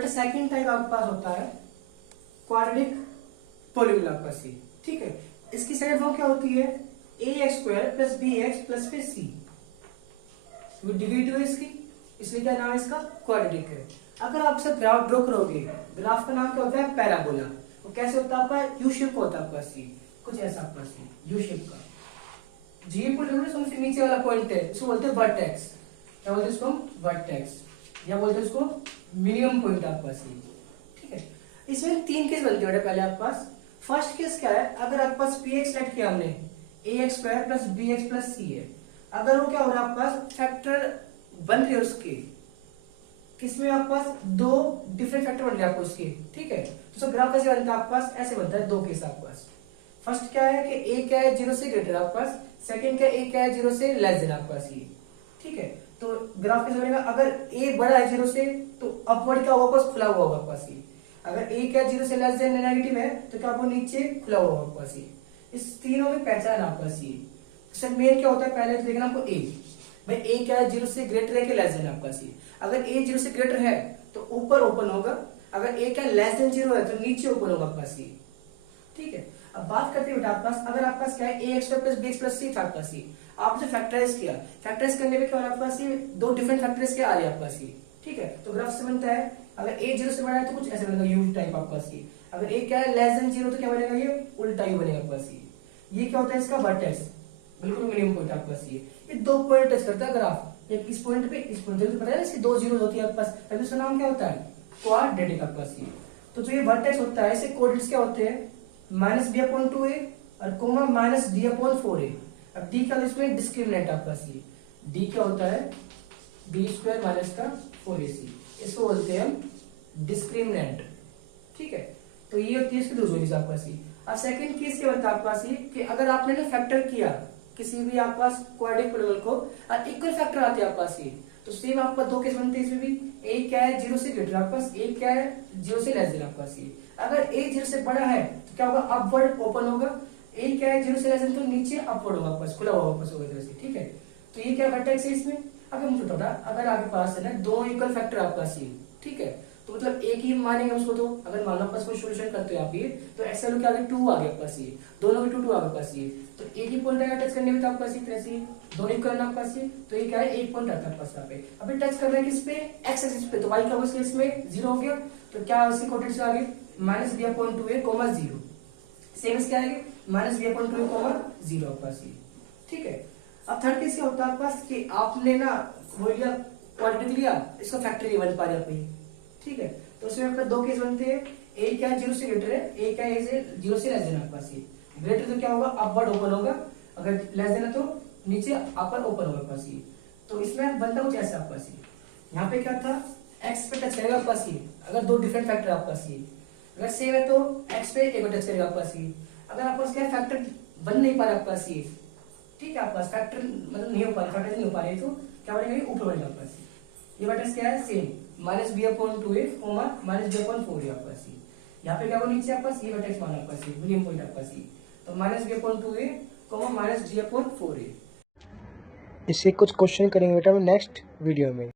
But second type आपके पास होता है क्वाड्रेटिक पॉलिनोमियल आपका सी। ठीक है, इसकी सेकंड फॉर्म क्या होती है, a x square plus b x plus फिर सी, डिविड हुई इसकी, इसलिए क्या नाम है इसका, क्वाड्रेटिक है। अगर आप इसका ग्राफ ड्रॉ करोगे, ग्राफ का नाम क्या होता है, पैराबोला। तो कैसे होता है आपका, यू शेप का होता है आपका सी, कुछ ऐसा आपका सी यू शेप का। जी पॉइंट नीचे वाला पॉइंट है, इसको बोलते हैं वर्टेक्स। क्या बोलते हैं इसको, वर्टेक्स, या बोलते हैं इसको मिनिमम पॉइंट आपका सी। ठीक है, इसमें तीन केस बनते हैं पहले आपके पास। फर्स्ट केस क्या है, अगर आपके पास पी एक्स सेट किया हमने, a x square plus b x plus c है, अगर वो क्या हो रहा है आपके पास, फैक्टर बन रहे उसके, किसमें आपके पास दो डिफरेंट फैक्टर बन रहे हैं आपको उसके। ठीक है, तो सब ग्राफ कैसे बनता है आपके पास, ऐसे बनता है, दो केस आपके पास। फर्स्ट क्या है कि ए क्या है, 0 से ग्रेटर आपके पास, सेकंड क्या ए क्या है, 0 से लेस देन आपके पास ये। ठीक है, तो ग्राफ कैसे बनेगा, अगर ए बड़ा है 0 से तो अपवर्ड क्या होगा, खुला हुआ होगा आपके पास ये। अगर ए क्या 0 से लेस देन नेगेटिव है तो क्या आपको नीचे खुला हुआ होगा आपके पास ये। इस तीनों में पहचान आपके पास ये। सर मेन क्या होता है, पहले तो देखना आपको ए, भाई ए क्या है, 0 से ग्रेटर है कि लेस देन आपका सी। अगर ए 0 से ग्रेटर है तो ऊपर ओपन होगा, अगर ए क्या लेस देन 0 है तो नीचे ओपन होगा आपका सी। ठीक है, अब बात करते हैं बेटा आपके पास, अगर आपके पास क्या है, a x plus b x plus c था आपका सी, आपने फैक्टराइज किया, फैक्टराइज करने में क्या हो रहा है आपके पास, ये दो डिफरेंट फैक्टर्स के आ रहे हैं आपके पास ये। ठीक है, तो ग्राफ से बनता है, अगर ए 0 से बड़ा है तो कुछ ऐसे बनेगा, यू टाइप आपका सी। अगर ए क्या है, लेस देन 0 तो क्या बनेगा, ये उल्टा यू बनेगा आपका सी। ये क्या होता है इसका वर्टेक्स, बिल्कुल मिनिमम पॉइंट आपका सी है। ये दो पॉइंट टच करता है ग्राफ, एक इस पॉइंट पे, इस पॉइंट पे, पता है इसकी दो जीरो होती है आपके पास, तभी इसका नाम क्या होता है, क्वाड्रेटिक आपका सी। तो जो ये वर्टेक्स होता है, इसके कोऑर्डिनेट्स क्या होते हैं, माइनस डी अपॉन 2a और comma minus D upon 4a। अब डी का इसमें डिस्क्रिमिनेंट आपका सी, डी क्या होता है, बी स्क्वायर माइनस का 4ac, इसको बोलते हैं हम डिस्क्रिमिनेंट। ठीक है, तो ये होती है इसकी दो जोड़ीज आपका सी। अब सेकंड केस क्या होता है आपका सी, कि अगर आपने ना फैक्टर किया किसी भी आपके पास क्वाड्रेटिक पॉलिनोमियल को और इक्वल फैक्टर आते हैं आपके पास ये, तो सेम आपका दो केस बनते हैं इसमें भी। ए क्या है, 0 से ग्रेटर आपके पास, ए क्या है 0 से लेस देन आपके पास ये। अगर ए 0 से बड़ा है तो क्या होगा, अपवर्ड ओपन होगा, ए क्या है 0 से लेस देन तो नीचे अपवर्ड होगा आपके पास, खुला हुआ वापस होगा इधर से। ठीक है, तो ये क्या वर्टेक्स है इसमें। अगर मुझे बता, अगर आपके पास है ना दो इक्वल फैक्टर आपका सी, ठीक है, तो मतलब एक ही मानेंगे उसको। तो अगर मान लो आपके पास कोई सॉल्यूशन करते हो आप ये, तो एक्स वैल्यू क्या आ गई, 2 आ गया आपके पास ये, दोनों के 2 आ गए आपके पास ये, तो एक ही पॉइंट आएगा टच करने में, तो आपके पास तरह से दोनों इक्वल है आपके पास ये, तो ये क्या है, एक पॉइंट आता है आपके पास यहाँ पे। अभी टच कर रहे हैं किस पे, एक्स एक्सिस पे, तो वाई क्या होगा इसमें 0 हो गया, तो क्या इसके कोऑर्डिनेट्स आ गए, minus B upon 2a comma 0, same क्या आएगा, minus B upon 2a comma 0 आपके पास ये। ठीक है, अब थर्ड केस क्या होता है आपके पास, कि आपने ना वो लिया क्वाड्रेटिक लिया, इसका फैक्टर नहीं बन पा रहा पे। ठीक है, तो उसमें आपका दो केस बनते हैं, ए क्या 0 से ग्रेटर है, ए क्या है 0 से लेस देन आपके पास ये। ग्रेटर तो क्या होगा, अपवर्ड ओपन होगा, अगर लेस देन है तो नीचे अपर ओपन होगा पास ये। तो इसमें बनता कुछ ऐसा आपका सी, यहाँ पे क्या था, एक्स पे टच करेगा आपका सी, अगर दो डिफरेंट फैक्टर आपका सी, अगर सेम है तो एक्स पे एक टच करेगा आपका सी। अगर आपका क्या फैक्टर बन नहीं पा रहा आपका सी, ठीक है, आपका फैक्टर मतलब नहीं हो पा रहा, फैक्टर नहीं हो पा रहे, तो क्या बनेगा, ऊपर बनेगा आपका सी। ये वर्टेक्स क्या है, same minus B upon 2a comma minus B upon 4a आपका सी। यहाँ पे क्या होगा, नीचे आपका सी वर्टेक्स माना आपका सी, मिनिमम पॉइंट आपका सी, तो minus B upon 2a comma minus B upon 4a। इससे कुछ क्वेश्चन करेंगे बेटा नेक्स्ट वीडियो में।